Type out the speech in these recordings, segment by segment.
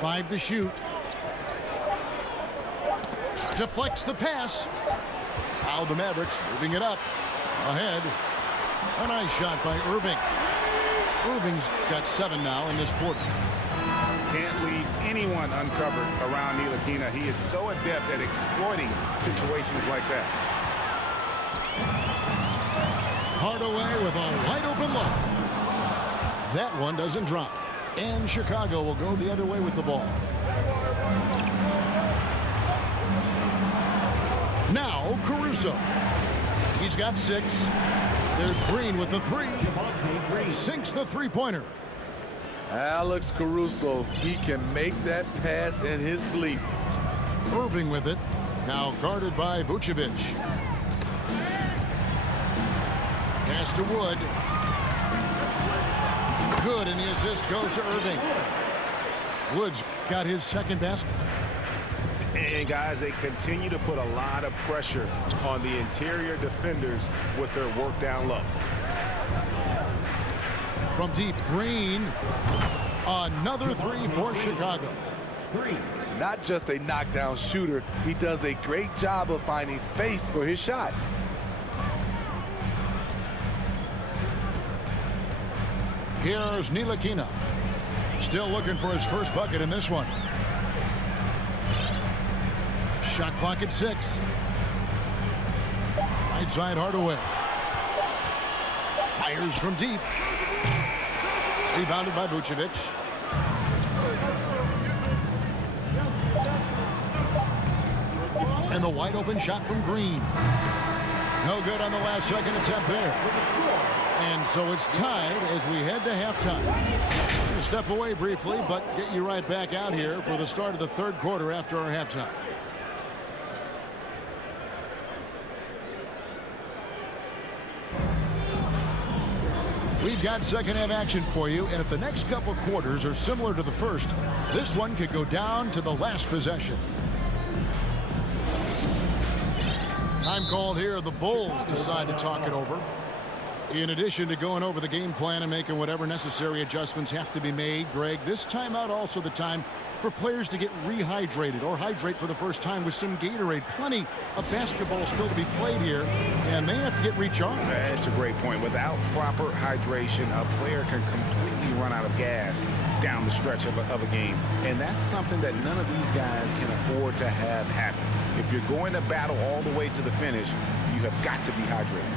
5 to shoot. Deflects the pass. Now the Mavericks moving it up. Ahead. A nice shot by Irving. Irving's got 7 now in this quarter. Can't leave anyone uncovered around Ntilikina. He is so adept at exploiting situations like that. Hardaway with a wide open look. That one doesn't drop. And Chicago will go the other way with the ball. Now Caruso. He's got 6. There's Green with the 3. Sinks the three-pointer. Alex Caruso, he can make that pass in his sleep. Irving with it. Now guarded by Vucevic. Pass to Wood. Good, and the assist goes to Irving. Wood's got his second basket. And guys, they continue to put a lot of pressure on the interior defenders with their work down low. From deep, Green. Another 3 for Chicago. Not just a knockdown shooter, he does a great job of finding space for his shot. Here's Ntilikina. Still looking for his first bucket in this one. Shot clock at 6. Right side Hardaway. Fires from deep. Rebounded by Vucevic. And the wide open shot from Green. No good on the last second attempt there. And so it's tied as we head to halftime. I'm going to step away briefly, but get you right back out here for the start of the third quarter after our halftime. We've got second half action for you, and if the next couple quarters are similar to the first, this one could go down to the last possession. Time called here. The Bulls decide to talk it over. In addition to going over the game plan and making whatever necessary adjustments have to be made, Greg, this timeout also the time for players to get rehydrated or hydrate for the first time with some Gatorade. Plenty of basketball still to be played here, and they have to get recharged. That's a great point. Without proper hydration, a player can completely run out of gas down the stretch of a game. And that's something that none of these guys can afford to have happen. If you're going to battle all the way to the finish, you have got to be hydrated.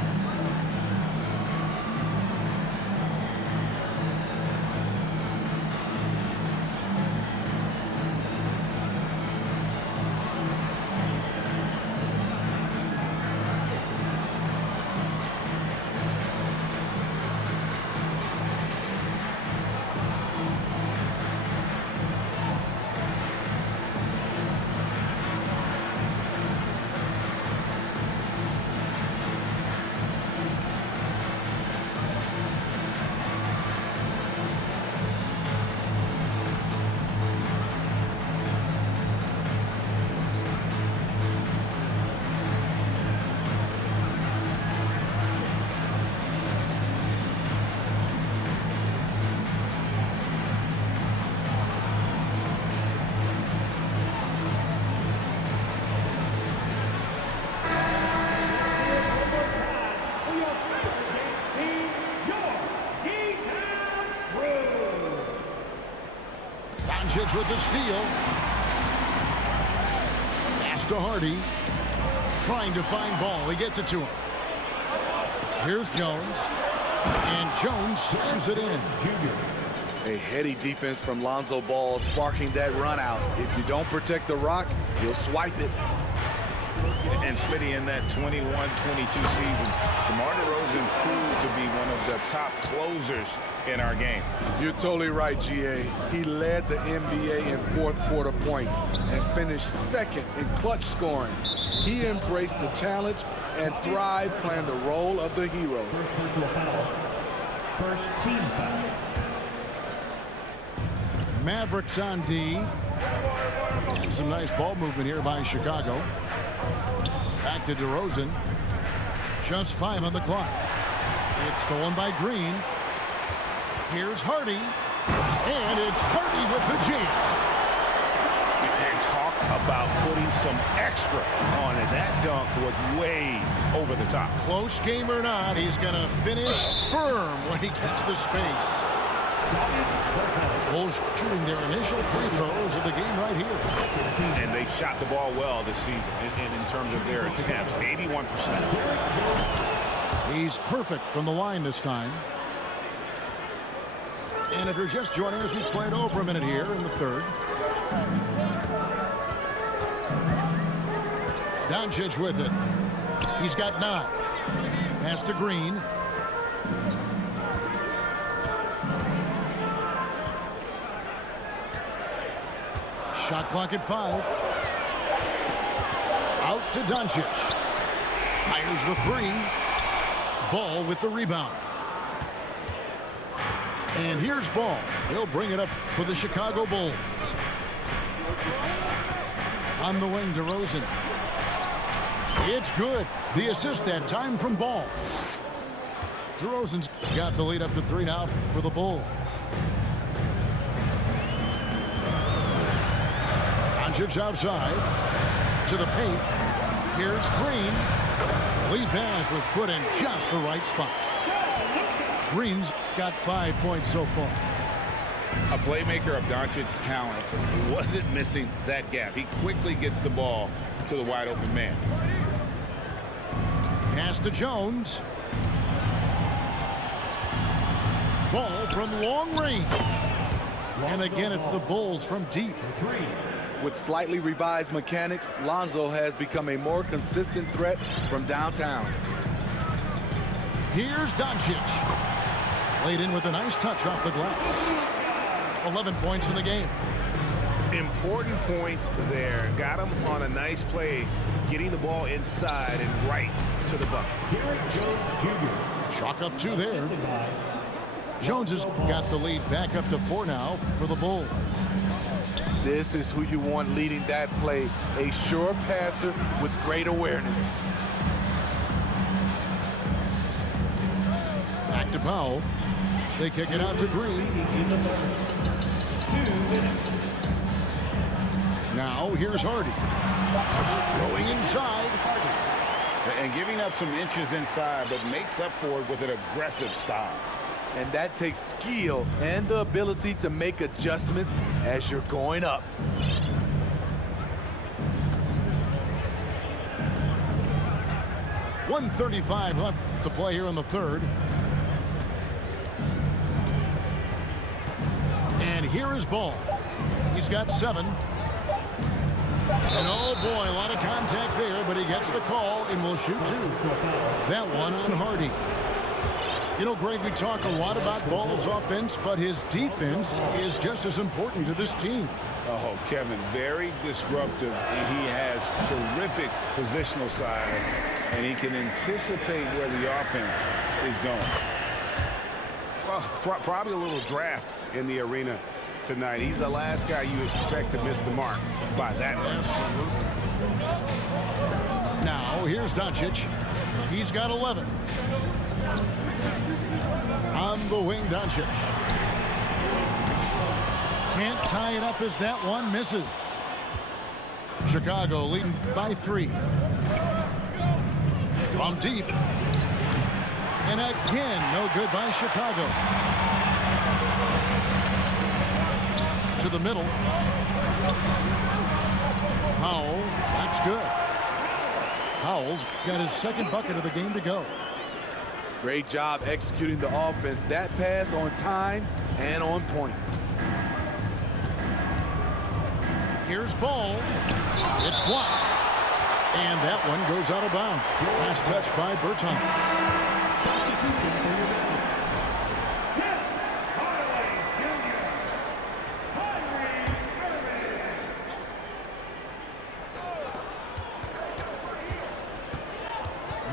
With the steal. Pass to Hardy. Trying to find ball. He gets it to him. Here's Jones. And Jones slams it in. A heady defense from Lonzo Ball sparking that run out. If you don't protect the rock, he'll swipe it. And Smitty, in that 21-22 season, DeMar DeRozan proved to be one of the top closers in our game. You're totally right, GA. He led the NBA in fourth quarter points and finished second in clutch scoring. He embraced the challenge and thrived playing the role of the hero. First personal foul. First team foul. Mavericks on D. And some nice ball movement here by Chicago. Back to DeRozan. Just 5 on the clock. It's stolen by Green. Here's Hardy. And it's Hardy with the jam. about putting some extra on it. That dunk was way over the top. Close game or not, he's going to finish firm when he gets the space. Bulls shooting their initial free throws of the game right here. And they've shot the ball well this season in terms of their attempts, 81%. He's perfect from the line this time. And if you're just joining us, we played over a minute here in the third. Doncic with it. He's got 9. Pass to Green. Shot clock at 5. Out to Doncic. Fires the 3. Ball with the rebound. And here's Ball. He'll bring it up for the Chicago Bulls. On the wing, DeRozan. It's good. The assist that time from Ball. DeRozan's got the lead up to 3 now for the Bulls. Doncic outside to the paint. Here's Green. Lead pass was put in just the right spot. Green's got 5 points so far. A playmaker of Doncic's talents wasn't missing that gap. He quickly gets the ball to the wide open man. Pass to Jones. Ball from long range. And again, it's the Bulls from deep. With slightly revised mechanics, Lonzo has become a more consistent threat from downtown. Here's Doncic. Laid in with a nice touch off the glass. 11 points in the game. Important points there. Got him on a nice play, getting the ball inside and right to the bucket. Derrick Jones Jr. Chalk up 2 there. Jones has got the lead back up to 4 now for the Bulls. This is who you want leading that play, a sure passer with great awareness. Back to Powell. They kick it out to Green. Now here's Hardy. Going inside. And giving up some inches inside, but makes up for it with an aggressive style. And that takes skill and the ability to make adjustments as you're going up. .135 left to play here in the third. And here is Ball. He's got 7. And oh boy, a lot of contact there, but he gets the call and will shoot 2. That one on Hardy. You know, Greg, we talk a lot about Ball's offense, but his defense is just as important to this team. Oh, Kevin, very disruptive. He has terrific positional size, and he can anticipate where the offense is going. Well, probably a little draft in the arena tonight. He's the last guy you expect to miss the mark by that much. Now, here's Doncic. He's got 11. On the wing, Doncic. Can't tie it up as that one misses. Chicago leading by 3. From deep. And again, no good by Chicago. To the middle. Powell, that's good. Powell's got his second bucket of the game to go. Great job executing the offense. That pass on time and on point. Here's Ball. It's blocked. And that one goes out of bounds. Last touch by Bertans.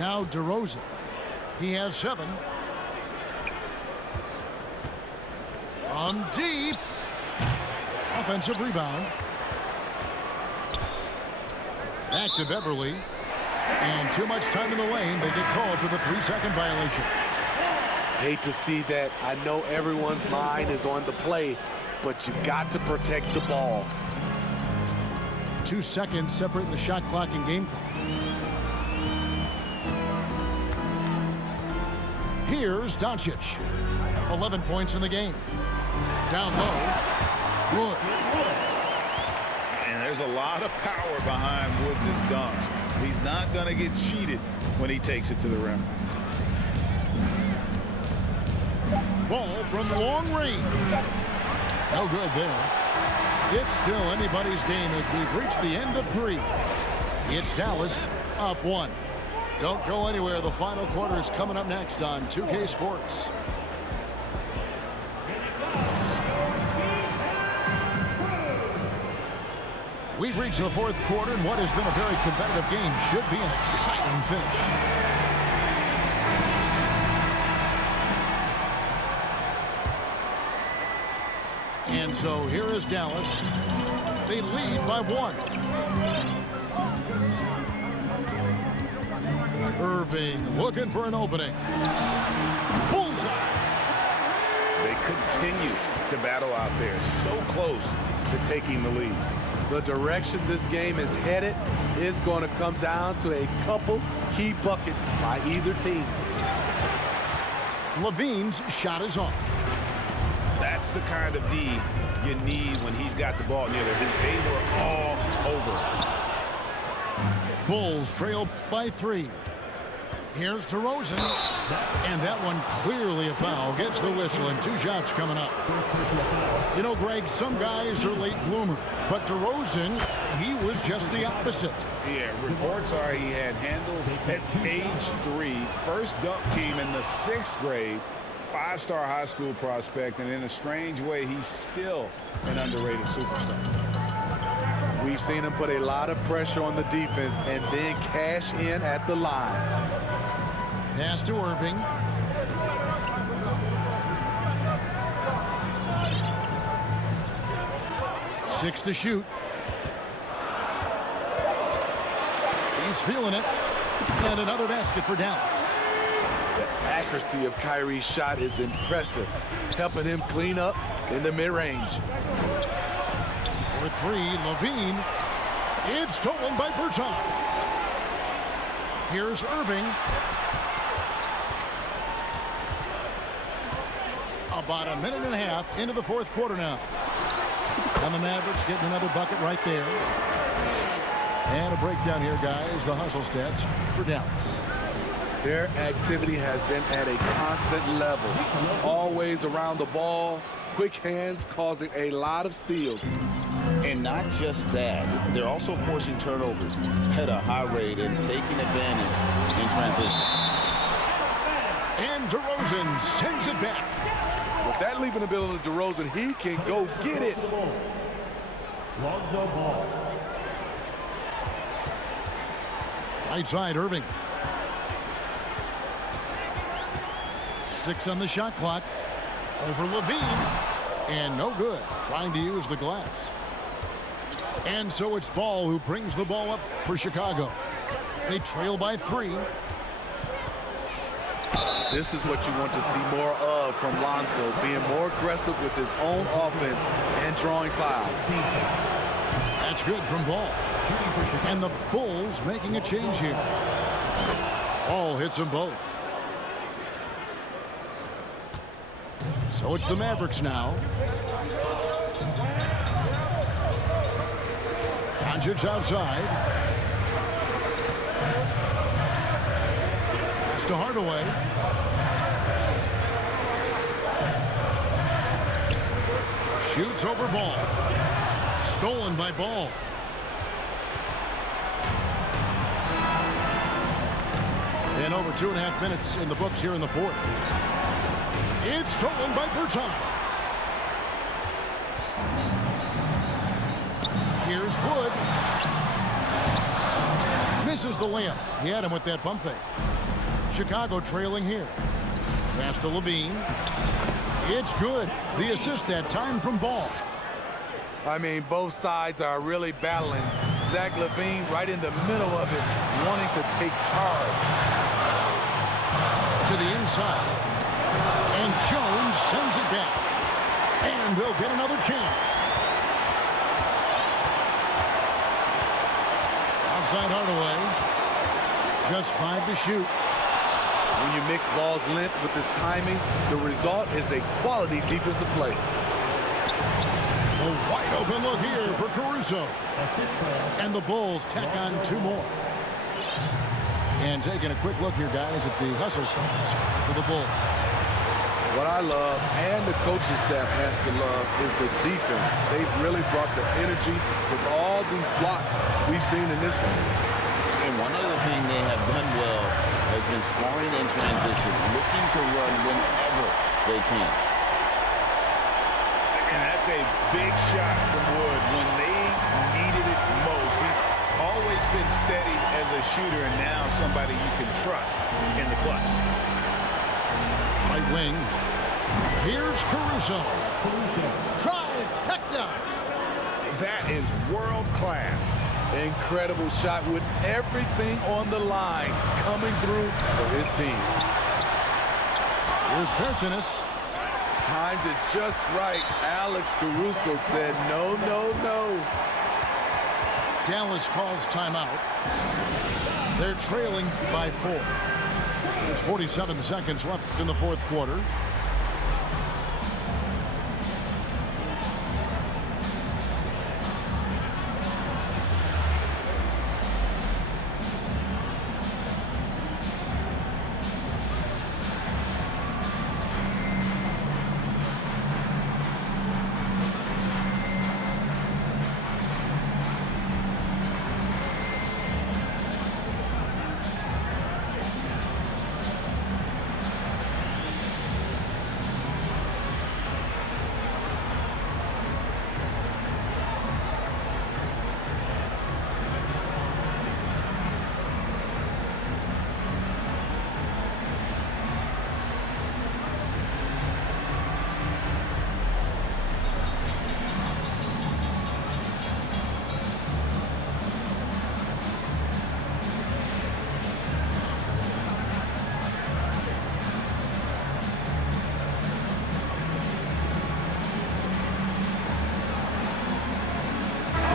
Now DeRozan. He has 7. On deep. Offensive rebound. Back to Beverly. And too much time in the lane. They get called for the 3-second violation. Hate to see that. I know everyone's mind is on the play, but you got to protect the ball. 2 seconds separating the shot clock and game clock. Here's Doncic. 11 points in the game. Down low. Wood. And there's a lot of power behind Woods' dunks. He's not going to get cheated when he takes it to the rim. Ball from long range. No good there. It's still anybody's game as we've reached the end of 3. It's Dallas up 1. Don't go anywhere. The final quarter is coming up next on 2K Sports. We've reached the 4th quarter, and what has been a very competitive game should be an exciting finish. And so here is Dallas. They lead by 1. Irving looking for an opening. Bullseye. They continue to battle out there, so close to taking the lead. The direction this game is headed is going to come down to a couple key buckets by either team. Levine's shot is off. That's the kind of D you need when he's got the ball near the hoop. They were all over. Bulls trail by 3. Here's DeRozan. And that one clearly a foul. Gets the whistle, and 2 shots coming up. You know, Greg, some guys are late bloomers, but DeRozan, he was just the opposite. Yeah, reports are he had handles at age 3. First dunk came in the 6th grade. 5-star high school prospect, and in a strange way, he's still an underrated superstar. We've seen him put a lot of pressure on the defense and then cash in at the line. Pass to Irving. Six to shoot. He's feeling it. And another basket for Dallas. The accuracy of Kyrie's shot is impressive, helping him clean up in the mid-range. For 3, Levine. It's stolen by Berton. Here's Irving. About a minute and a half into the 4th quarter now. And the Mavericks getting another bucket right there. And a breakdown here, guys. The hustle stats for Dallas. Their activity has been at a constant level. Always around the ball, quick hands causing a lot of steals. And not just that, they're also forcing turnovers at a high rate and taking advantage in transition. And DeRozan sends it back. With that leaping ability of DeRozan, he can go get it. Lonzo Ball. Right side, Irving. 6 on the shot clock. Over Levine. And no good. Trying to use the glass. And so it's Ball who brings the ball up for Chicago. They trail by 3. This is what you want to see more of from Lonzo, being more aggressive with his own offense and drawing fouls. That's good from Ball. And the Bulls making a change here. Ball hits them both. So it's the Mavericks now. Doncic outside. Pass to Hardaway. Shoots over Ball. Stolen by Ball. And over 2.5 minutes in the books here in the 4th. It's stolen by Berton. Here's Wood. Misses the layup. He had him with that pump fake. Chicago trailing here. Pass to Levine. It's good. The assist that time from Ball. I mean, both sides are really battling. Zach LaVine right in the middle of it, wanting to take charge. To the inside. And Jones sends it back. And they'll get another chance. inside Hardaway. Just 5 to shoot. When you mix ball's length with his timing, the result is a quality defensive play. A wide open look here for Caruso. And the Bulls tack on 2 more. And taking a quick look here, guys, at the hustle stance for the Bulls. What I love, and the coaching staff has to love, is the defense. They've really brought the energy with all these blocks we've seen in this one. And one other thing they have done well has been scoring in transition, looking to run whenever they can. And that's a big shot from Wood when they needed it most. He's always been steady as a shooter, and now somebody you can trust in the clutch. Right wing. Here's Caruso. Trifecta. That is world class. Incredible shot with everything on the line coming through for his team. Here's Bertanis. Timed it just right. Alex Caruso said no, no, no. Dallas calls timeout. They're trailing by 4. There's 47 seconds left in the 4th quarter.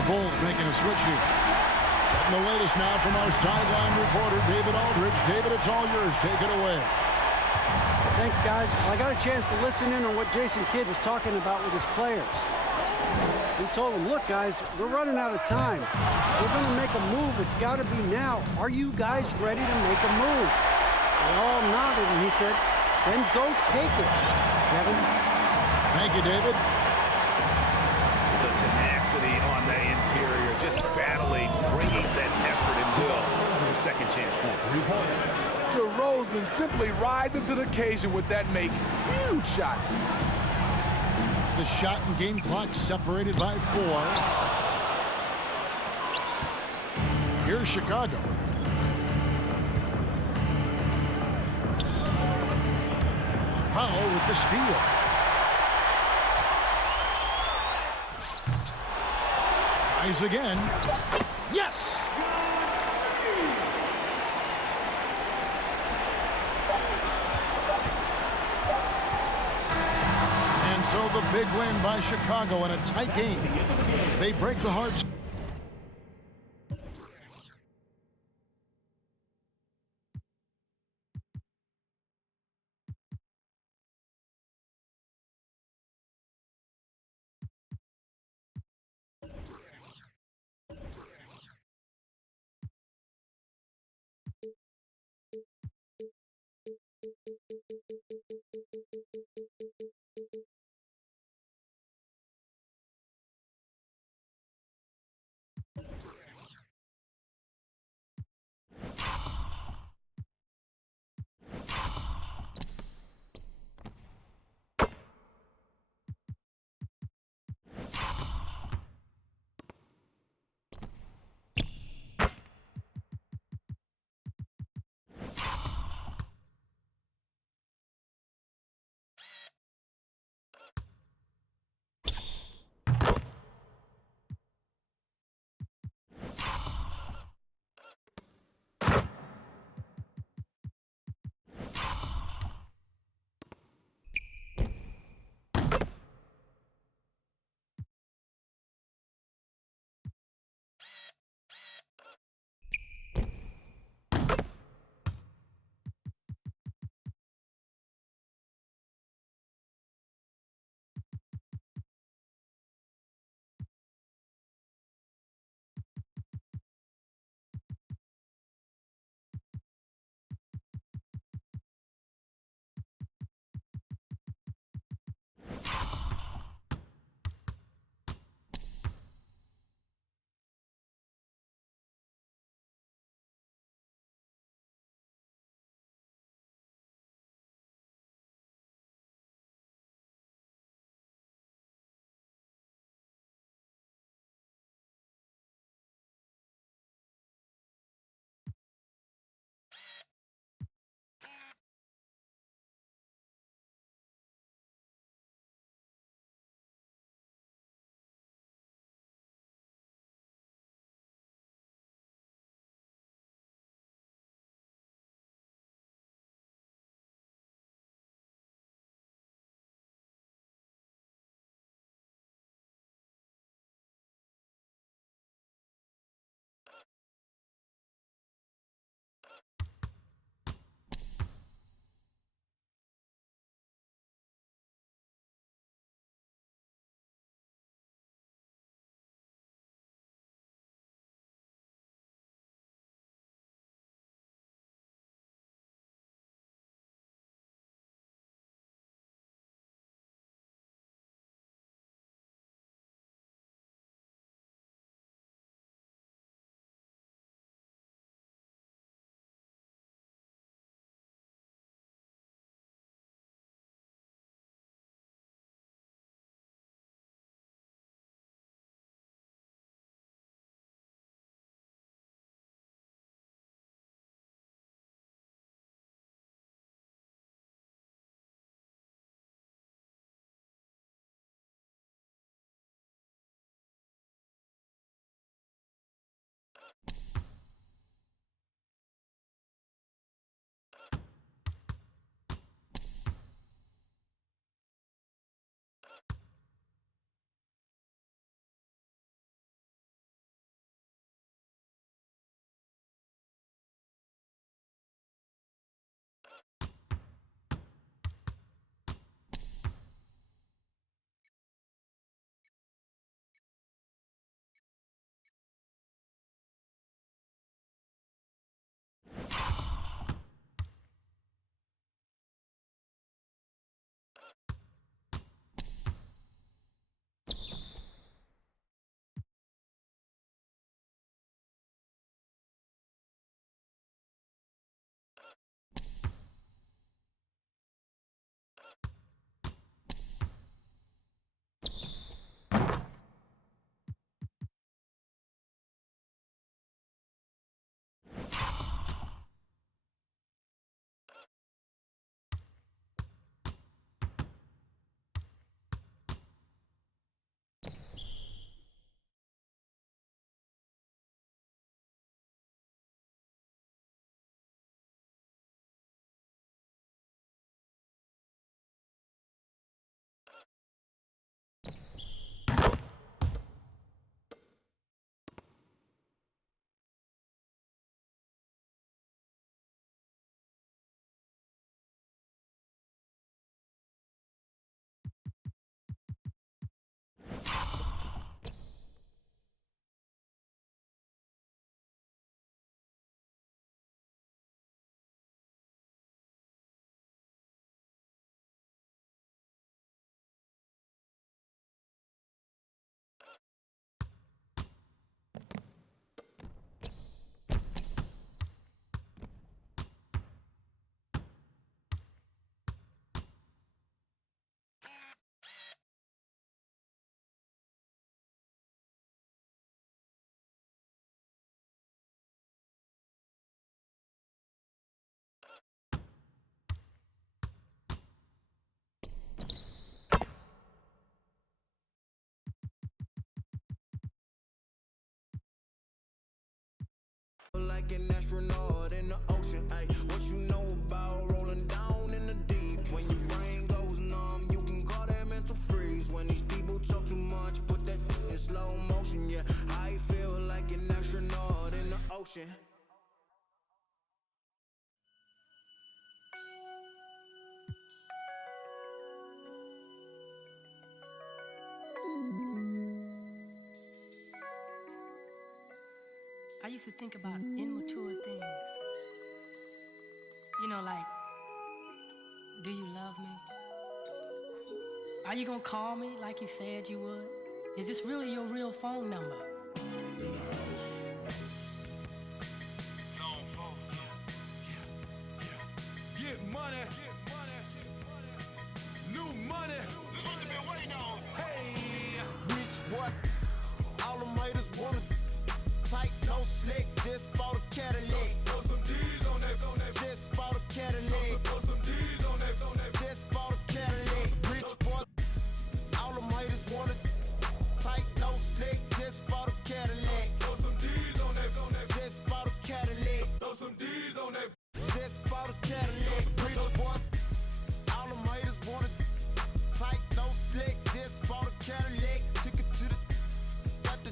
Bulls making a switch here. And the latest now from our sideline reporter, David Aldridge. David, it's all yours. Take it away. Thanks, guys. Well, I got a chance to listen in on what Jason Kidd was talking about with his players. He told them, look, guys, we're running out of time. If we're going to make a move, it's got to be now. Are you guys ready to make a move? They all nodded, and he said, then go take it, Kevin. Thank you, David. The tenacity on the interior, just battling, bringing that effort and will for second chance points. DeRozan simply rising to the occasion with that huge shot. The shot and game clock separated by 4. Here's Chicago. Powell with the steal. Tries again. Yes! And so the big win by Chicago in a tight game. They break the hearts like an astronaut in the ocean. Ay, what you know about rolling down in the deep? When your brain goes numb, you can call that mental freeze. When these people talk too much, put that in slow motion. Yeah, I feel like an astronaut in the ocean. I used to think about immature things. You know, like, do you love me? Are you gonna call me like you said you would? Is this really your real phone number? Get money. New money. This is what they've been waiting on. Hey. Rich boy, all them haters wanna tight, no slick, just bought a Cadillac. Throw some D's on that. Just bought a Cadillac. Throw some D's on that. Just bought a Cadillac. Rich boy, all them haters wanna tight, no slick, just bought a Cadillac. Throw some D's on that. Just bought a Cadillac. Throw some D's on that. Just bought a Cadillac. Rich boy, all them haters wanna tight, no slick, just bought a Cadillac. Took it to the got the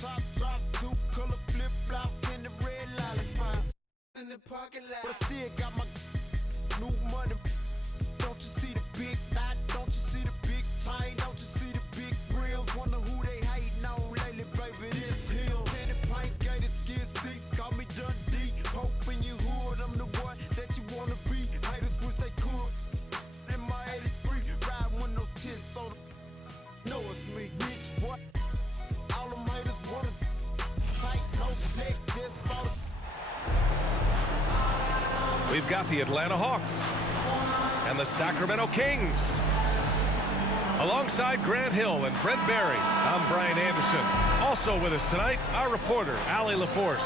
top drop, 2-color flip flop in the red lollipop in the parking lot. But I still got my new money. Don't you see the big knot? Don't you see the big chain? Don't you see the big grills? Wonder who they hating on lately, baby. This him. Candy paint, gated skin seats. Call me Dundee. Poke in your hood. I'm the one that you wanna be. Haters wish they could. In my 83, ride with no tits, so the know it's me. Rich boy. All them haters wanna tight, no slick, just bought a. We've got the Atlanta Hawks and the Sacramento Kings. Alongside Grant Hill and Brent Barry, I'm Brian Anderson. Also with us tonight, our reporter, Allie LaForce.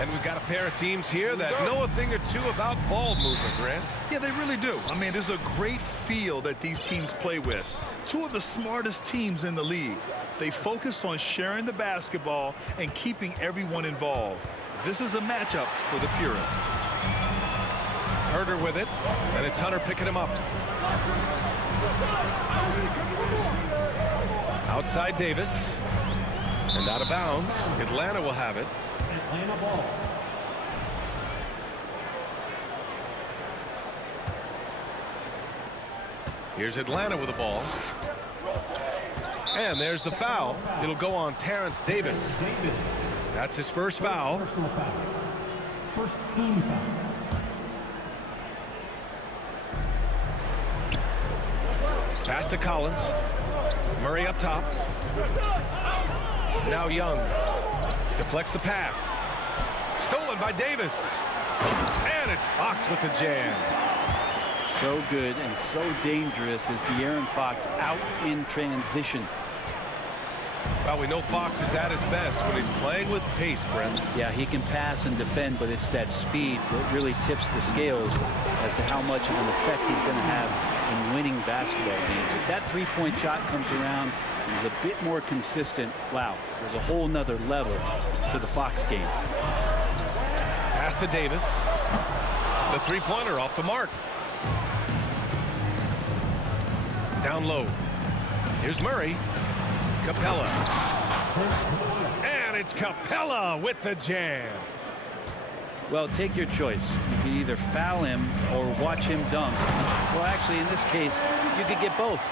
And we've got a pair of teams here that know a thing or two about ball movement, Grant. Yeah, they really do. I mean, there's a great feel that these teams play with. Two of the smartest teams in the league. They focus on sharing the basketball and keeping everyone involved. This is a matchup for the purists. Herder with it, and it's Hunter picking him up. Outside Davis, and out of bounds. Atlanta will have it. Atlanta ball. Here's Atlanta with the ball. And there's the foul. It'll go on Terrence Davis. That's his first foul. Personal foul. First team foul. Pass to Collins. Murray up top. Now Young. Deflects the pass. Stolen by Davis. And it's Fox with the jam. So good and so dangerous is De'Aaron Fox out in transition. Well, we know Fox is at his best when he's playing with pace, Brent. Yeah, he can pass and defend, but it's that speed that really tips the scales as to how much of an effect he's going to have in winning basketball games. If that three-point shot comes around, he's a bit more consistent. Wow, there's a whole nother level to the Fox game. Pass to Davis. The three-pointer off the mark. Down low. Here's Murray. Capella. And it's Capella with the jam. Well, take your choice. You can either foul him or watch him dunk. Well, actually, in this case, you could get both.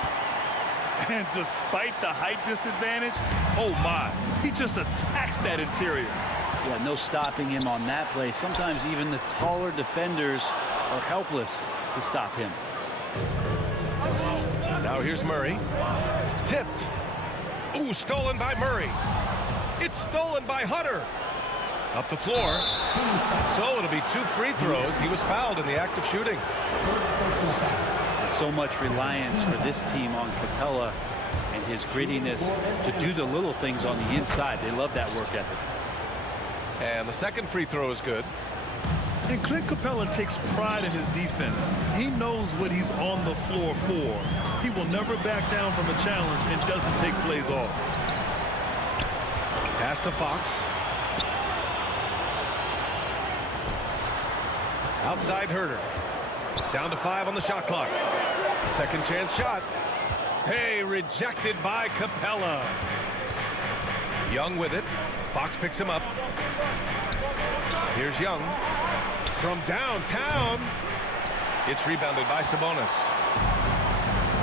And despite the height disadvantage, oh my, he just attacks that interior. Yeah, no stopping him on that play. Sometimes even the taller defenders are helpless to stop him. Now here's Murray. Tipped. Ooh, stolen by Murray. It's stolen by Hunter. Up the floor. So it'll be 2 free throws. He was fouled in the act of shooting. So much reliance for this team on Capella and his grittiness to do the little things on the inside. They love that work ethic. And the second free throw is good. And Clint Capella takes pride in his defense. He knows what he's on the floor for. He will never back down from a challenge and doesn't take plays off. Pass to Fox. Outside Herder. Down to 5 on the shot clock. Second chance shot. Hey, rejected by Capella. Young with it. Fox picks him up. Here's Young. From downtown. It's rebounded by Sabonis.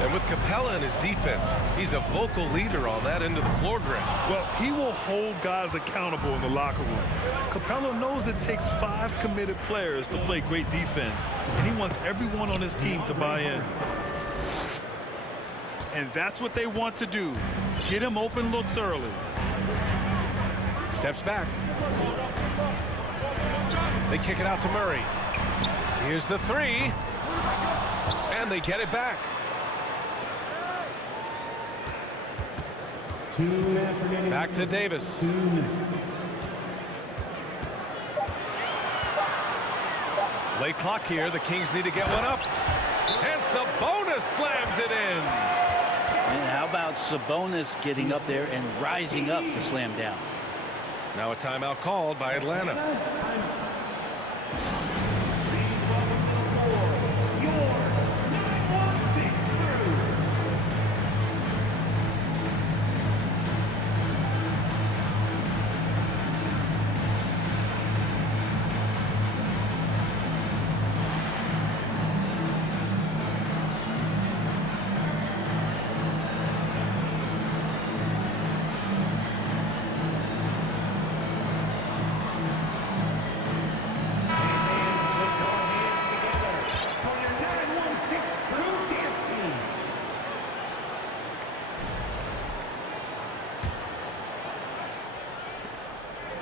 And with Capella in his defense, he's a vocal leader on that end of the floor, Greg. Well, he will hold guys accountable in the locker room. Capella knows it takes 5 committed players to play great defense, and he wants everyone on his team to buy in. And that's what they want to do. Get him open looks early. Steps back. They kick it out to Murray. Here's the 3. And they get it back. 2 minutes remaining. Back to Davis. 2 minutes. Late clock here. The Kings need to get one up. And Sabonis slams it in. And how about Sabonis getting up there and rising up to slam down? Now a timeout called by Atlanta. Please welcome to the floor your 916 crew.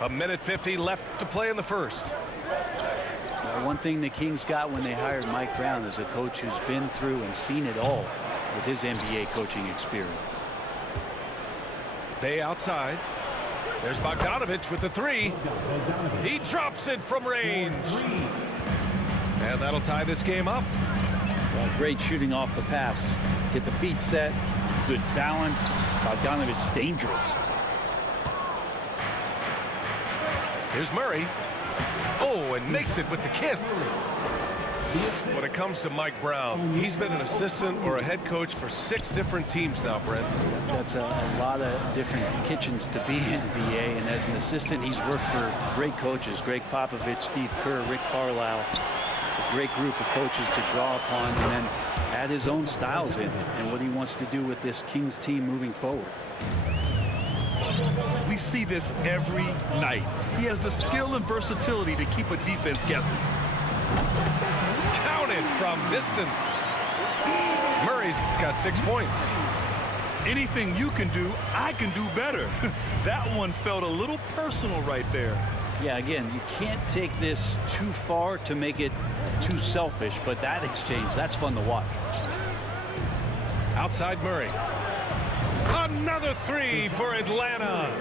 A minute 50 left to play in the first. One thing the Kings got when they hired Mike Brown is a coach who's been through and seen it all with his NBA coaching experience. Bay outside. There's Bogdanovich with the 3. He drops it from range. And that'll tie this game up. Well, great shooting off the pass. Get the feet set. Good balance. Bogdanovich dangerous. Here's Murray. Oh, and makes it with the kiss. When it comes to Mike Brown, he's been an assistant or a head coach for 6 different teams now, Brent. That's a lot of different kitchens to be in NBA, and as an assistant, he's worked for great coaches, Greg Popovich, Steve Kerr, Rick Carlisle. It's a great group of coaches to draw upon and then add his own styles in and what he wants to do with this Kings team moving forward. We see this every night. He has the skill and versatility to keep a defense guessing. Counted from distance. Murray's got 6 points. Anything you can do, I can do better. That one felt a little personal right there. Yeah, again, you can't take this too far to make it too selfish, but that exchange, that's fun to watch. Outside Murray. Another 3 for Atlanta.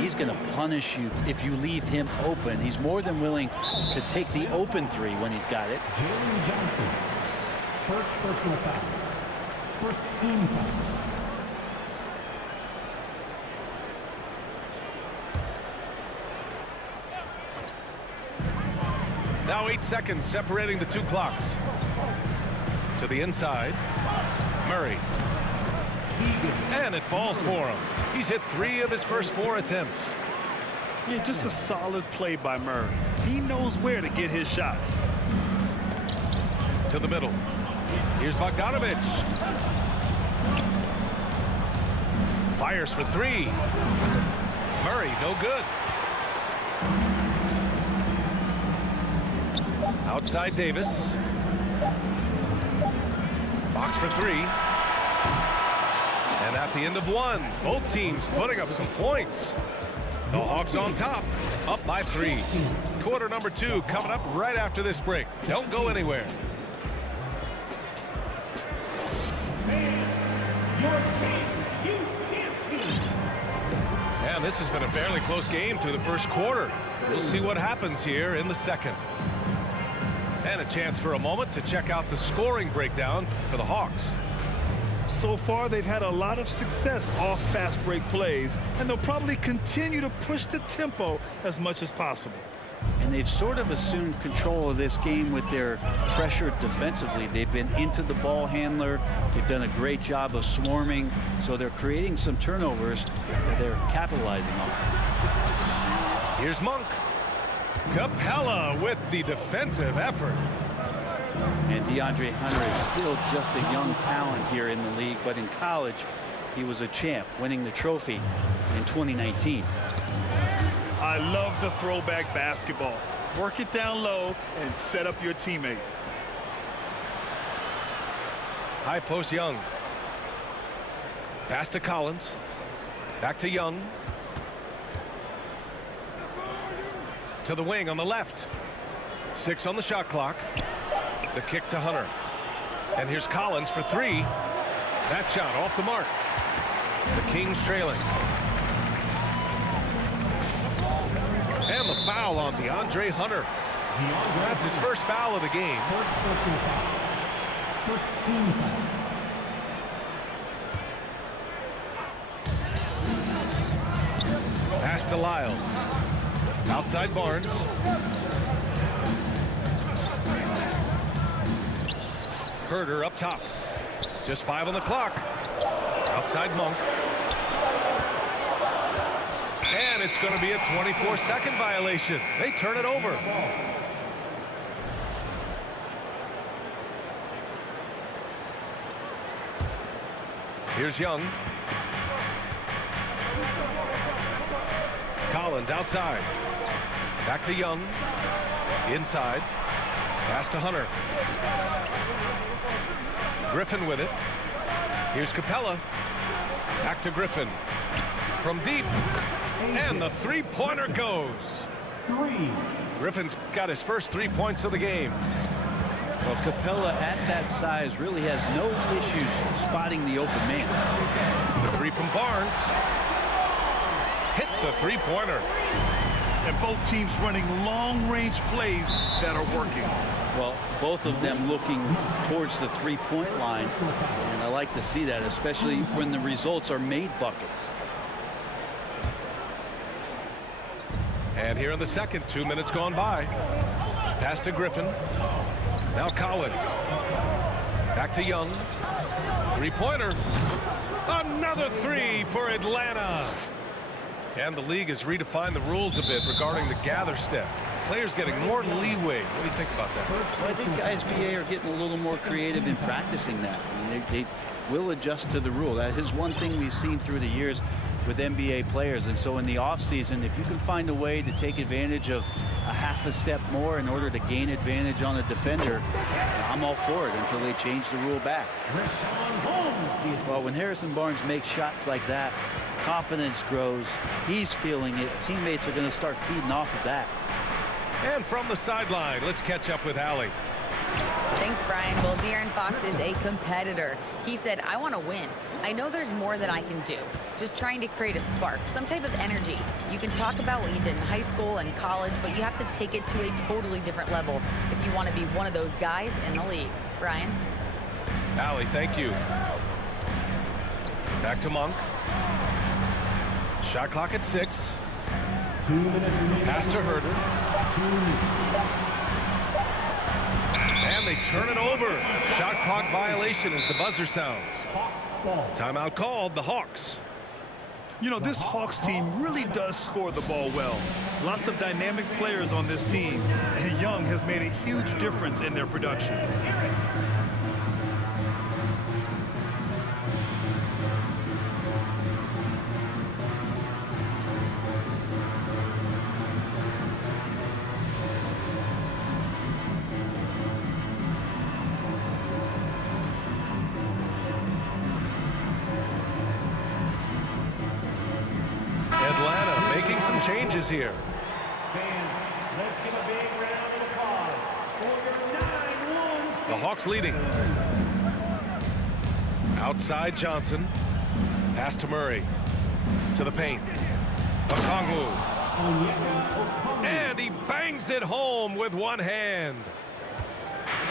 He's going to punish you if you leave him open. He's more than willing to take the open 3 when he's got it. Jalen Johnson, first personal foul. First team foul. Now 8 seconds separating the 2 clocks. To the inside. Murray. And it falls for him. He's hit 3 of his first 4 attempts. Yeah, just a solid play by Murray. He knows where to get his shots. To the middle. Here's Bogdanovich. Fires for 3. Murray, no good. Outside Davis. Fox for 3. And at the end of 1, both teams putting up some points. The Hawks on top, up by 3. Quarter number 2 coming up right after this break. Don't go anywhere. And this has been a fairly close game through the first quarter. We'll see what happens here in the second. And a chance for a moment to check out the scoring breakdown for the Hawks. So far, they've had a lot of success off fast break plays, and they'll probably continue to push the tempo as much as possible. and they've sort of assumed control of this game with their pressure defensively. They've been into the ball handler. They've done a great job of swarming, so they're creating some turnovers that they're capitalizing on. Here's Monk. Capella with the defensive effort. And DeAndre Hunter is still just a young talent here in the league, but in college, he was a champ, winning the trophy in 2019. I love the throwback basketball. Work it down low and set up your teammate. High post Young. Pass to Collins. Back to Young. To the wing on the left. 6 on the shot clock. The kick to Hunter. And here's Collins for 3. That shot off the mark. The Kings trailing. And the foul on DeAndre Hunter. That's his first foul of the game. First personal foul. First team foul. Pass to Lyles. Outside Barnes. Herder up top. Just 5 on the clock. Outside Monk. And it's going to be a 24-second violation. They turn it over. Here's Young. Collins outside. Back to Young. Inside. Pass to Hunter. Griffin with it. Here's Capella. Back to Griffin. From deep. And the three-pointer goes. 3. Griffin's got his first 3 points of the game. Well, Capella at that size really has no issues spotting the open man. 3 from Barnes. Hits the three-pointer. And both teams running long-range plays that are working. Well, both of them looking towards the three-point line. And I like to see that, especially when the results are made buckets. And here in the second, 2 minutes gone by. Pass to Griffin. Now Collins. Back to Young. Three-pointer. Another 3 for Atlanta. And the league has redefined the rules a bit regarding the gather step. Players getting more leeway. What do you think about that? Well, I think SBA are getting a little more creative in practicing that. I mean, they will adjust to the rule. That is one thing we've seen through the years with NBA players. And so in the offseason, if you can find a way to take advantage of a half a step more in order to gain advantage on a defender, I'm all for it until they change the rule back. Well, when Harrison Barnes makes shots like that, confidence grows. He's feeling it. Teammates are going to start feeding off of that. And from the sideline, let's catch up with Allie. Thanks, Brian. Well, De'Aaron Fox is a competitor. He said, I want to win. I know there's more that I can do. Just trying to create a spark, some type of energy. You can talk about what you did in high school and college, but you have to take it to a totally different level if you want to be one of those guys in the league. Brian? Allie, thank you. Back to Monk. Shot clock at 6. 2 minutes remaining. Pass to Herder. 2. And they turn it over. Shot clock violation as the buzzer sounds. Hawks ball. Timeout called, the Hawks. You know, this Hawks team really does score the ball well. Lots of dynamic players on this team, and Young has made a huge difference in their production. Atlanta making some changes here. Fans, let's give a big round of applause for your 9-1-6. The Hawks leading. Outside Johnson. Pass to Murray. To the paint. Okongwu. And he bangs it home with one hand.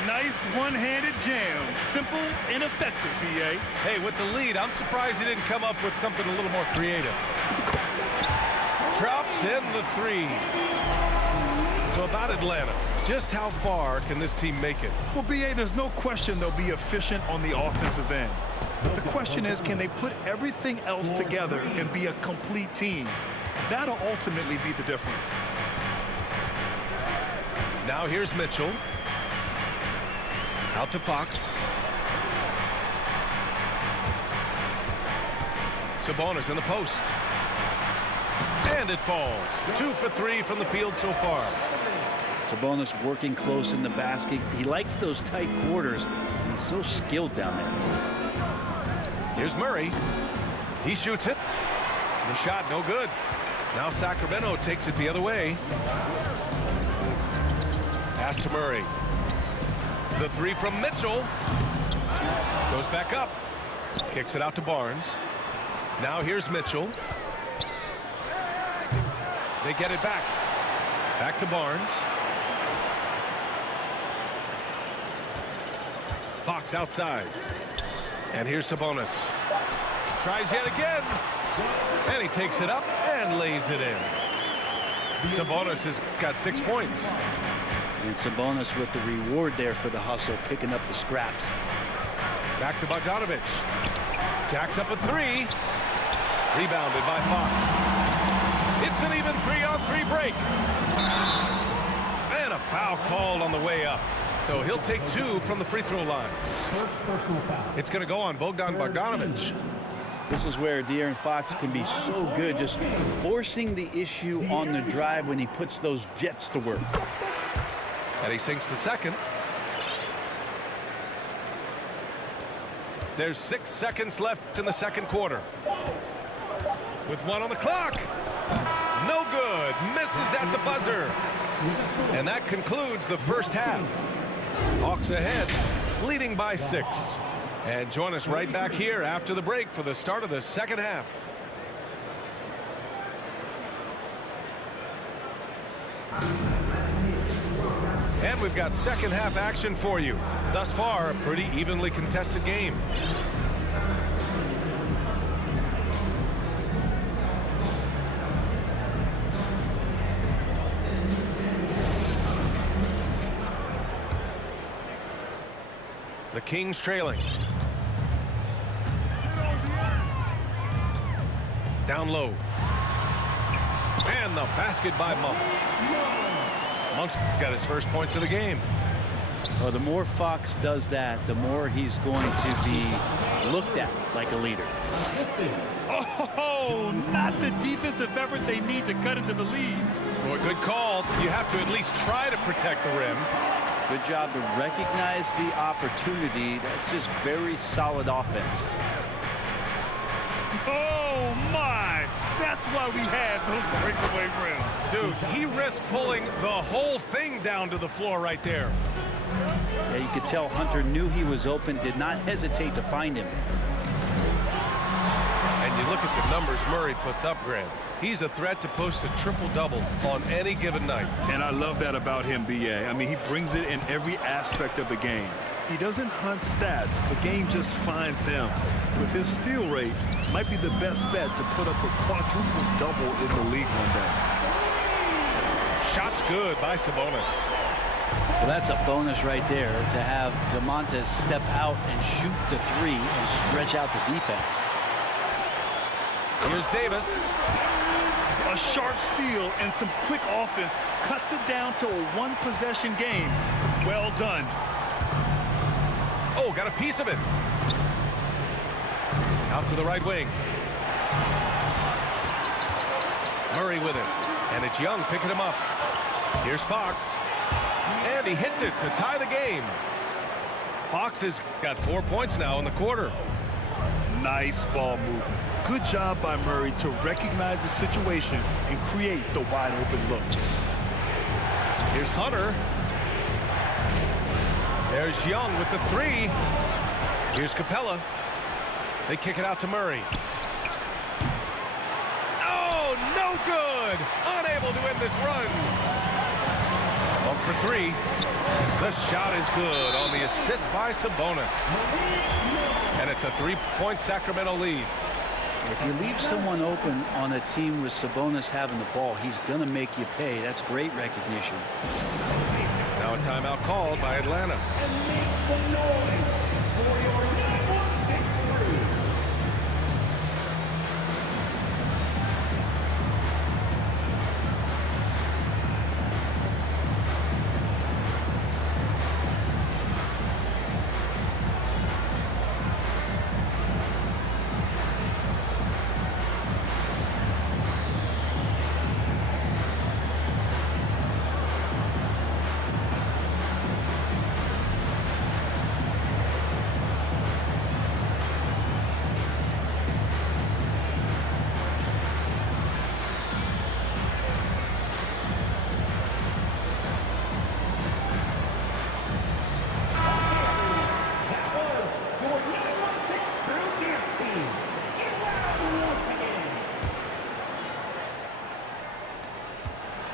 Nice one-handed jam. Simple and effective, B.A. Hey, with the lead, I'm surprised he didn't come up with something a little more creative. Drops in the 3. So about Atlanta, just how far can this team make it? Well, B.A., there's no question they'll be efficient on the offensive end. But the question is, can they put everything else together and be a complete team? That'll ultimately be the difference. Now here's Mitchell. Out to Fox. Sabonis in the post. And it falls. 2 for 3 from the field so far. Sabonis working close in the basket. He likes those tight quarters. He's so skilled down there. Here's Murray. He shoots it. The shot no good. Now Sacramento takes it the other way. Pass to Murray. The 3 from Mitchell. Goes back up. Kicks it out to Barnes. Now here's Mitchell. They get it back. Back to Barnes. Fox outside. And here's Sabonis. Tries yet again. And he takes it up and lays it in. Sabonis has got 6 points. And Sabonis with the reward there for the hustle, picking up the scraps. Back to Bogdanovich. Jacks up a 3. Rebounded by Fox. It's an even 3-on-3 break. And a foul called on the way up. So he'll take 2 from the free throw line. First personal foul. It's going to go on Bogdan Bogdanovich. This is where De'Aaron Fox can be so good, just forcing the issue on the drive when he puts those jets to work. And he sinks the second. There's 6 seconds left in the second quarter. With 1 on the clock. No good. Misses at the buzzer. And that concludes the first half. Hawks ahead, leading by 6. And join us right back here after the break for the start of the second half. And we've got second half action for you. Thus far, a pretty evenly contested game. The Kings trailing. Down low. And the basket by Monk. Monk's got his first points of the game. Well, the more Fox does that, the more he's going to be looked at like a leader. Oh, not the defensive effort they need to cut into the lead. Boy, good call. You have to at least try to protect the rim. Good job to recognize the opportunity. That's just very solid offense. Oh, my. That's why we have those breakaway rims. Dude, he risked pulling the whole thing down to the floor right there. Yeah, you could tell Hunter knew he was open, did not hesitate to find him. And you look at the numbers Murray puts up, Grant. He's a threat to post a triple-double on any given night. And I love that about him, B.A. I mean, he brings it in every aspect of the game. He doesn't hunt stats. The game just finds him. With his steal rate, might be the best bet to put up a quadruple-double in the league one day. Shot's good by Sabonis. Well, that's a bonus right there to have Domantas step out and shoot the 3 and stretch out the defense. Here's Davis. A sharp steal and some quick offense cuts it down to a one-possession game. Well done. Oh, got a piece of it. Out to the right wing. Murray with it. And it's Young picking him up. Here's Fox. And he hits it to tie the game. Fox has got 4 points now in the quarter. Nice ball movement. Good job by Murray to recognize the situation and create the wide open look. Here's Hunter. There's Young with the 3. Here's Capella. They kick it out to Murray. Oh, no good. Unable to end this run. Up for 3. The shot is good on the assist by Sabonis. And it's a 3-point Sacramento lead. If you leave someone open on a team with Sabonis having the ball, he's going to make you pay. That's great recognition. Now a timeout called by Atlanta. And make some noise for your 916 crew.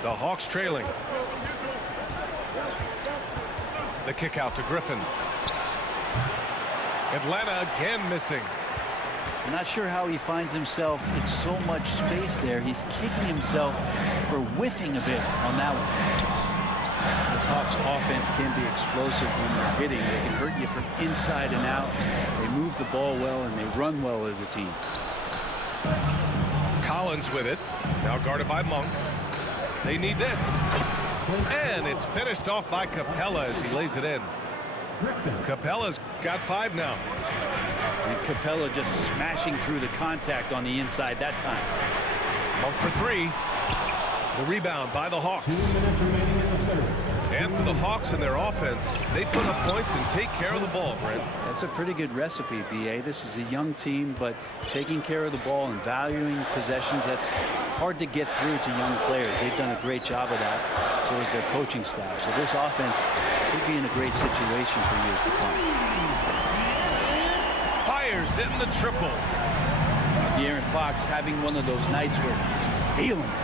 The Hawks trailing. The kick out to Griffin. Atlanta again missing. I'm not sure how he finds himself. It's so much space there. He's kicking himself for whiffing a bit on that one. This Hawks offense can be explosive when they're hitting. They can hurt you from inside and out. They move the ball well and they run well as a team. Collins with it. Now guarded by Monk. They need this. And it's finished off by Capella as he lays it in. Capella's got 5 now. And Capella just smashing through the contact on the inside that time. Monk for 3. The rebound by the Hawks. 2 minutes remaining in the third. And for the Hawks in their offense, they put up points and take care of the ball, Brent. That's a pretty good recipe, B.A. This is a young team, but taking care of the ball and valuing possessions, that's hard to get through to young players. They've done a great job of that, so is their coaching staff. So this offense could be in a great situation for years to come. Fires in the triple. De'Aaron Fox having one of those nights where he's feeling it.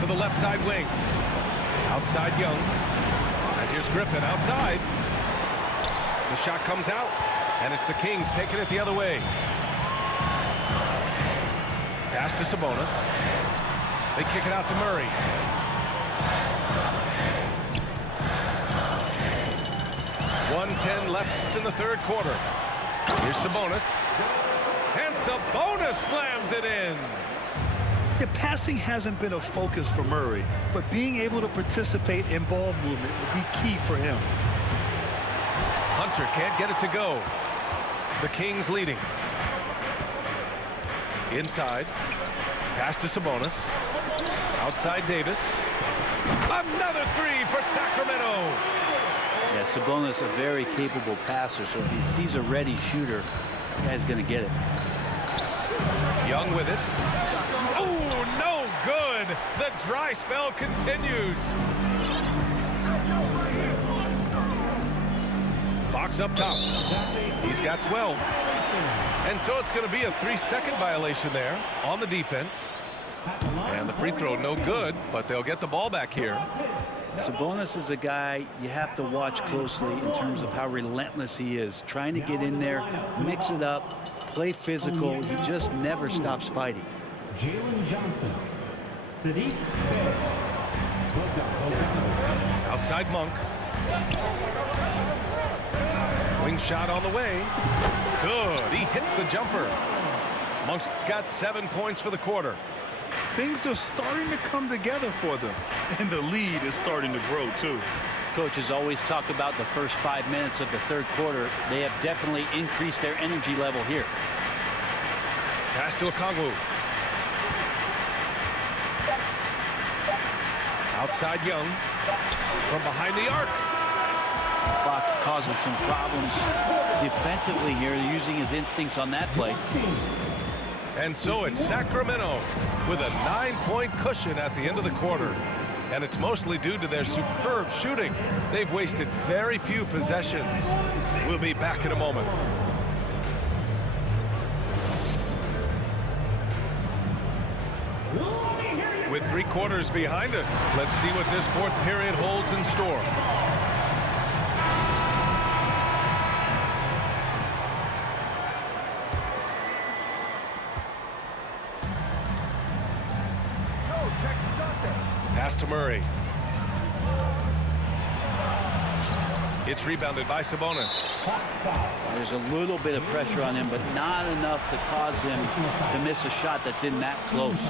To the left side wing. Outside Young. And here's Griffin outside. The shot comes out. And it's the Kings taking it the other way. Pass to Sabonis. They kick it out to Murray. .110 left in the third quarter. Here's Sabonis. And Sabonis slams it in. The passing hasn't been a focus for Murray, but being able to participate in ball movement will be key for him. Hunter can't get it to go. The Kings leading. Inside. Pass to Sabonis. Outside Davis. Another 3 for Sacramento. Yeah, Sabonis a very capable passer, so if he sees a ready shooter, the guy's going to get it. Young with it. Oh, no good. The dry spell continues. Fox up top. He's got 12. And so it's going to be a 3-second violation there on the defense. And the free throw no good, but they'll get the ball back here. Sabonis is a guy you have to watch closely in terms of how relentless he is. Trying to get in there, mix it up, play physical. He just never stops fighting. Jalen Johnson. Sadiq Bey. Outside Monk. Wing shot on the way. Good. He hits the jumper. Monk's got 7 points for the quarter. Things are starting to come together for them, and the lead is starting to grow too. Coaches always talk about the first 5 minutes of the third quarter. They have definitely increased their energy level here. Pass to Okongwu. Outside Young. From behind the arc. Fox causes some problems defensively here, using his instincts on that play. And so it's Sacramento with a 9-point cushion at the end of the quarter. And it's mostly due to their superb shooting. They've wasted very few possessions. We'll be back in a moment. With 3 quarters behind us, let's see what this fourth period holds in store. Pass to Murray. It's rebounded by Sabonis. There's a little bit of pressure on him, but not enough to cause him to miss a shot that's in that close.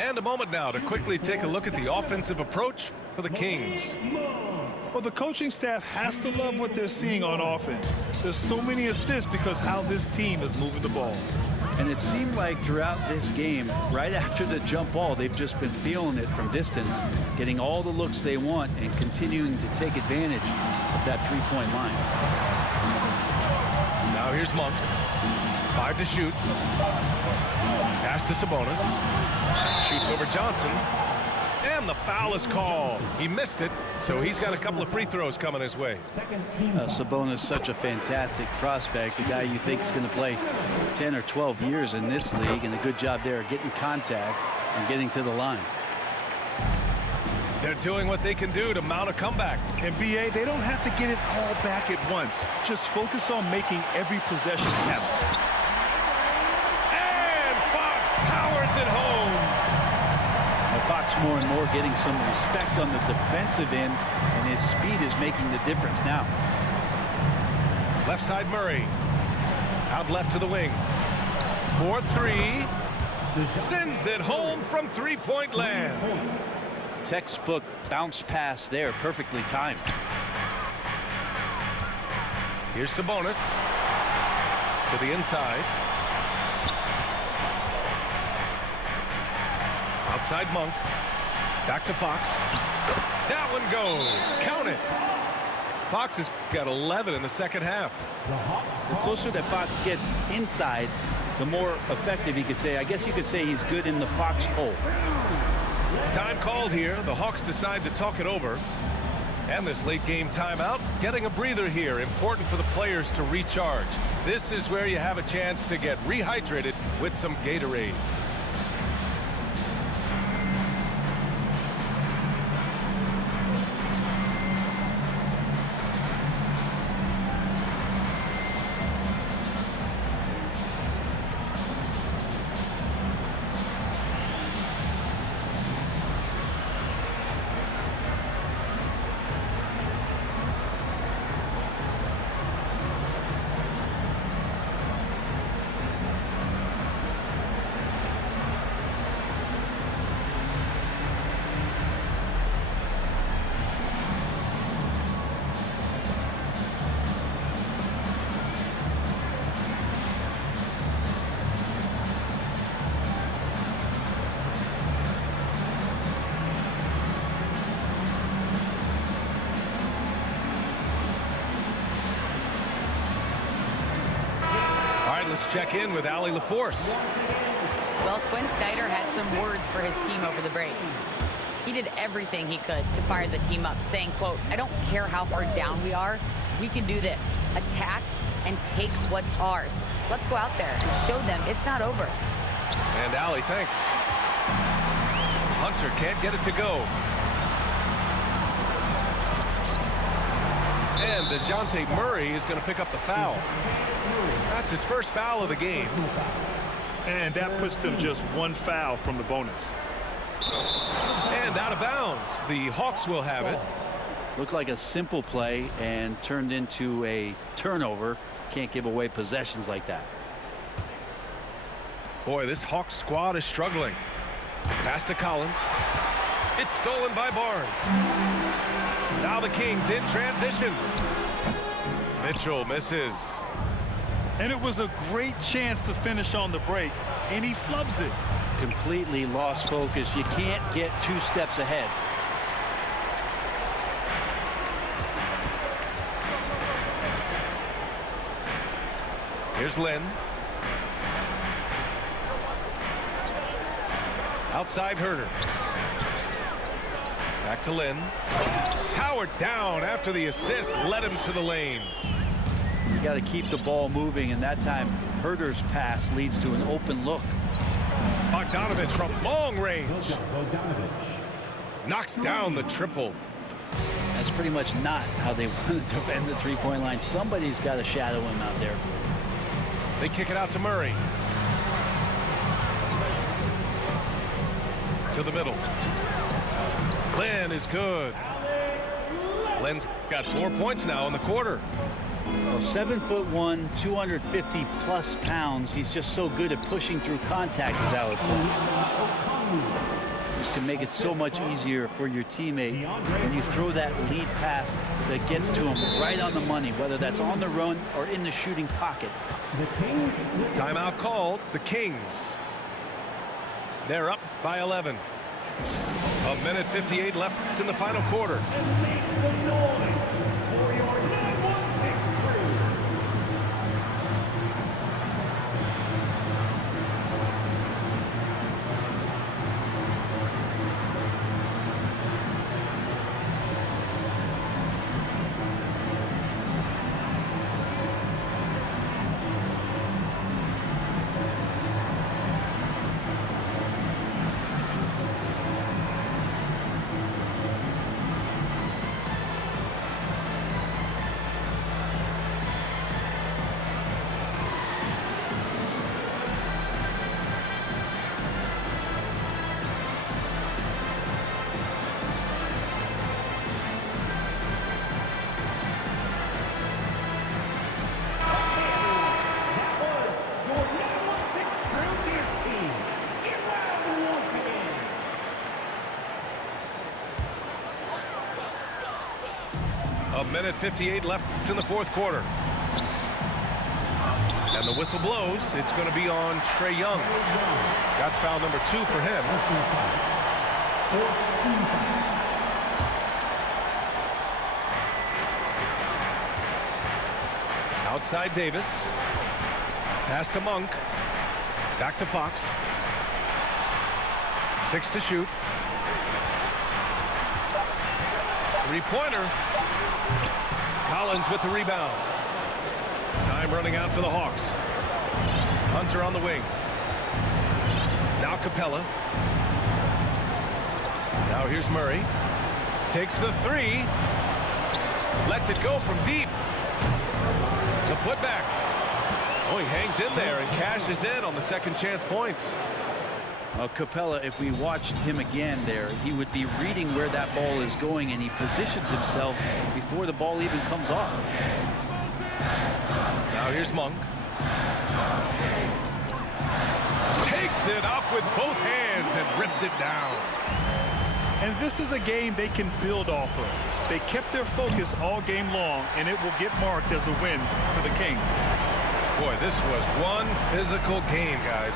And a moment now to quickly take a look at the offensive approach for the Kings. Well, the coaching staff has to love what they're seeing on offense. There's so many assists because how this team is moving the ball. And it seemed like throughout this game, right after the jump ball, they've just been feeling it from distance, getting all the looks they want and continuing to take advantage of that three-point line. Now here's Monk. 5 to shoot. Pass to Sabonis. Shoots over Johnson. And the foul is called. He missed it, so he's got a couple of free throws coming his way. Sabonis, such a fantastic prospect, the guy you think is going to play 10 or 12 years in this league, and a good job there getting contact and getting to the line. They're doing what they can do to mount a comeback. And BA, they don't have to get it all back at once. Just focus on making every possession count. And Fox powers it home. Fox more and more getting some respect on the defensive end, and his speed is making the difference now. Left side Murray. Out left to the wing. 4-3. Sends it home from three-point land. Textbook bounce pass there, perfectly timed. Here's Sabonis. To the inside. Outside Monk. Back to Fox. That one goes. Count it. Fox has got 11 in the second half. The closer that Fox gets inside, the more effective he could say. I guess you could say he's good in the Fox hole. Time called here. The Hawks decide to talk it over. And this late game timeout, getting a breather here. Important for the players to recharge. This is where you have a chance to get rehydrated with some Gatorade. Let's check in with Allie LaForce. Well, Quinn Snyder had some words for his team over the break. He did everything he could to fire the team up, saying, quote, "I don't care how far down we are. We can do this. Attack and take what's ours. Let's go out there and show them it's not over." And Allie, thanks. Hunter can't get it to go. And DeJounte Murray is going to pick up the foul. That's his first foul of the game. And that puts them just one foul from the bonus. And out of bounds. The Hawks will have it. Looked like a simple play and turned into a turnover. Can't give away possessions like that. Boy, this Hawks squad is struggling. Pass to Collins. It's stolen by Barnes. Now the Kings in transition. Mitchell misses. And it was a great chance to finish on the break, and he flubs it. Completely lost focus. You can't get 2 steps ahead. Here's Lynn. Outside Herter. Back to Lynn. Powered down after the assist led him to the lane. You got to keep the ball moving, and that time Herter's pass leads to an open look. Bogdanovich from long range. Knocks down the triple. That's pretty much not how they want to defend the three-point line. Somebody's got to shadow him out there. They kick it out to Murray. To the middle. Lynn is good. Lynn's got 4 points now in the quarter. Well, 7'1", 250+ pounds. He's just so good at pushing through contact, as Alex said. This can make it so much easier for your teammate when you throw that lead pass that gets to him right on the money, whether that's on the run or in the shooting pocket. The Kings. Timeout called. The Kings. They're up by 11. 1:58 left in the final quarter. And make some noise for your 916 crew. A minute 58 left in the fourth quarter. And the whistle blows. It's going to be on Trae Young. That's foul number 2 for him. Outside Davis. Pass to Monk. Back to Fox. 6 to shoot. Three-pointer. Collins with the rebound. Time running out for the Hawks. Hunter on the wing. Now Capella. Now here's Murray. Takes the 3. Lets it go from deep. The putback. Oh, he hangs in there and cashes in on the second chance points. Capella, if we watched him again there, he would be reading where that ball is going, and he positions himself before the ball even comes off. Now here's Monk. Takes it up with both hands and rips it down. And this is a game they can build off of. They kept their focus all game long, and it will get marked as a win for the Kings. Boy, this was one physical game, guys.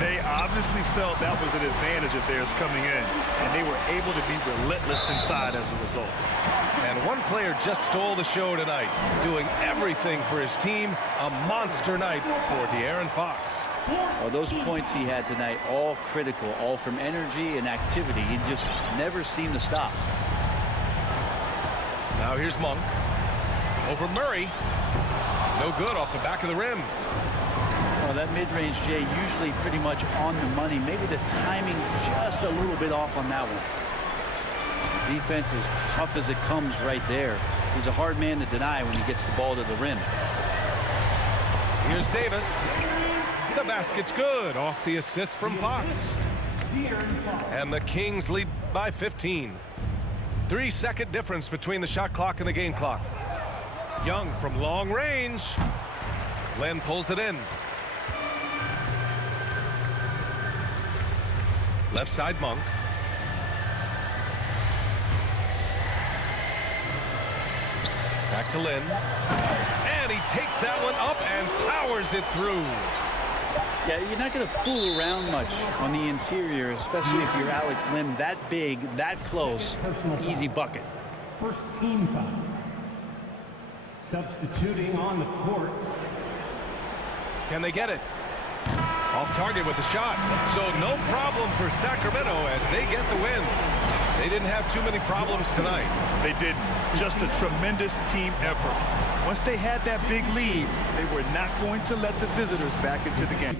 They obviously felt that was an advantage of theirs coming in, and they were able to be relentless inside as a result. And one player just stole the show tonight, doing everything for his team. A monster night for De'Aaron Fox. Well, those points he had tonight, all critical, all from energy and activity. He just never seemed to stop. Now here's Monk. Over Murray. No good off the back of the rim. Well, that mid-range, Jay, usually pretty much on the money. Maybe the timing just a little bit off on that one. Defense as tough as it comes right there. He's a hard man to deny when he gets the ball to the rim. Here's Davis. The basket's good off the assist from Fox. And the Kings lead by 15. 3-second difference between the shot clock and the game clock. Young from long range. Len pulls it in. Left side Monk. Back to Lynn. And he takes that one up and powers it through. Yeah, you're not going to fool around much on the interior, especially if you're Alex Len, that big, that close, easy bucket. First team foul. Substituting on the court. Can they get it? Off target with the shot. So no problem for Sacramento as they get the win. They didn't have too many problems tonight. They didn't. Just a tremendous team effort. Once they had that big lead, they were not going to let the visitors back into the game.